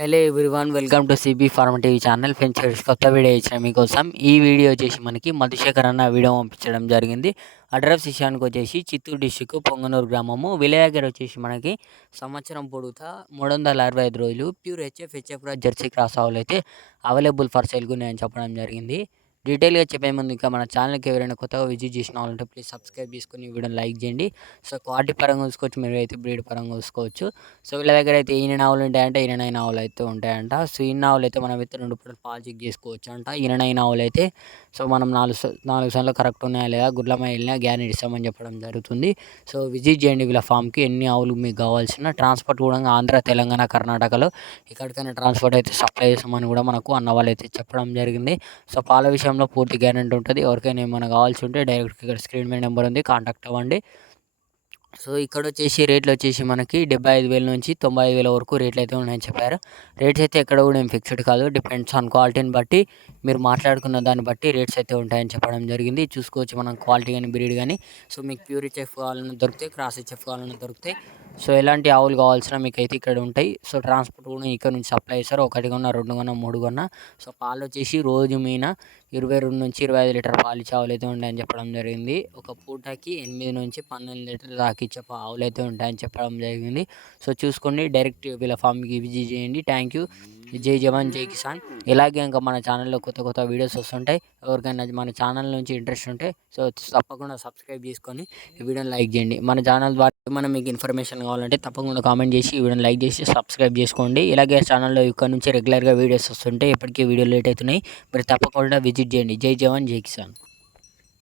Hello everyone, welcome to CB farm TV channel. Friends, కొత్త video ఇచ్చిన మీకోసం. ఈ వీడియో వచ్చేసి మనకి మధుశేఖర్ అన్న వీడియో పంపించడం జరిగింది. అడ్రస్ విషయానికి వచ్చేసి చిత్తూరు డిస్టిక్ పొంగనూరు గ్రామము. విలేకర్ వచ్చేసి మనకి సంవత్సరం పొడుగుతా 365 రోజులు ప్యూర్ హెచ్ఎఫ్ జెర్సీ క్రాస్ ఆవులు అయితే అవైలబుల్ ఫర్ సేల్గా ఉన్నాయని చెప్పడం జరిగింది. డీటెయిల్గా చెప్పే ముందు ఇంకా మన ఛానల్కి ఎవరైనా కొత్తగా విజిట్ చేసిన వాళ్ళంటే ప్లీజ్ సబ్స్క్రైబ్ చేసుకుని ఈ వీడియోని లైక్ చేయండి. సో క్వాలిటీ పరంగా చూసుకోవచ్చు, మీరు అయితే బ్రీడ్ పరంగా చూసుకోవచ్చు. సో వీళ్ళ దగ్గర అయితే ఈయన ఆవులు ఉంటాయంట, ఈయన ఆవులు అయితే ఉంటాయంట. సో ఈయన ఆవులు అయితే మనం అయితే 2 పూటలు పాలు చెక్ చేసుకోవచ్చు అంట. ఈయన ఆవులు అయితే సో మనం 4 సార్లు కరెక్ట్ ఉన్నాయా లేదా, గుడ్లమై వెళ్ళినా గ్యారెంటీ ఇస్తామని చెప్పడం జరుగుతుంది. సో విజిట్ చేయండి వీళ్ళ ఫామ్కి. ఎన్ని ఆవులు మీకు కావాల్సిన ట్రాన్స్పోర్ట్ కూడా ఆంధ్ర, తెలంగాణ, కర్ణాటకలో ఎక్కడికైనా ట్రాన్స్పోర్ట్ అయితే సప్లై చేస్తామని కూడా మనకు అన్న వాళ్ళు అయితే చెప్పడం జరిగింది. సో పాల విషయంలో పూర్తి గ్యారెంటీ ఉంటుంది. ఎవరికైనా ఏమైనా కావాల్సి ఉంటే డైరెక్ట్ ఇక్కడ స్క్రీన్ మీద నెంబర్ ఉంది, కాంటాక్ట్ అవ్వండి. సో ఇక్కడ వచ్చేసి రేట్లు వచ్చేసి మనకి 75,000 నుంచి 95,000 వరకు రేట్లు అయితే ఉన్నాయని చెప్పారు. రేట్స్ అయితే ఎక్కడ కూడా ఏం ఫిక్స్డ్ కాదు, డిపెండ్స్ ఆన్ క్వాలిటీని బట్టి మీరు మాట్లాడుకున్న దాన్ని బట్టి రేట్స్ అయితే ఉంటాయని చెప్పడం జరిగింది. చూసుకోవచ్చు మనం క్వాలిటీ కానీ బ్రీడ్ కానీ. సో మీకు ప్యూర్ హెచ్ఎఫ్ కావాలన్నా దొరుకుతాయి, క్రాస్ హెచ్ఎఫ్ కావాలన్నా దొరుకుతాయి. సో ఎలాంటి ఆవులు కావాల్సిన మీకు అయితే ఇక్కడ ఉంటాయి. సో ట్రాన్స్పోర్ట్ కూడా ఇక్కడ నుంచి సప్లై చేస్తారు. 1 కొన్నా, 2 కొన్నా, 3 కొన్నా. సో పాలు వచ్చేసి రోజు మీద 22 నుంచి 25 లీటర్ పాలు ఇచ్చే ఆవులు అయితే ఉంటాయని చెప్పడం జరిగింది. ఒక పూటకి 8 నుంచి 12 లీటర్లు దాకా ఇచ్చే ఆవులు అయితే ఉంటాయని చెప్పడం జరిగింది. సో చూసుకోండి, డైరెక్ట్ వీళ్ళ ఫామ్కి విజిట్ చేయండి. Thank you. జై జవాన్, జై కిసాన్. ఇలాగే ఇంకా మన ఛానల్లో కొత్త వీడియోస్ వస్తుంటాయి. ఎవరికైనా మన ఛానల్ నుంచి ఇంట్రెస్ట్ ఉంటే సో తప్పకుండా సబ్స్క్రైబ్ చేసుకొని ఈ వీడియోని లైక్ చేయండి. మన ఛానల్ ద్వారా మనం మీకు ఇన్ఫర్మేషన్ కావాలంటే తప్పకుండా కామెంట్ చేసి ఈ వీడియోని లైక్ చేసి సబ్స్క్రైబ్ చేసుకోండి. ఇలాగే ఛానల్లో ఇక్కడ నుంచి రెగ్యులర్గా వీడియోస్ వస్తుంటాయి. ఎప్పటికీ వీడియో లేట్ అవుతున్నాయి, మీరు తప్పకుండా విజిట్ చేయండి. జై జవాన్, జై కిసాన్.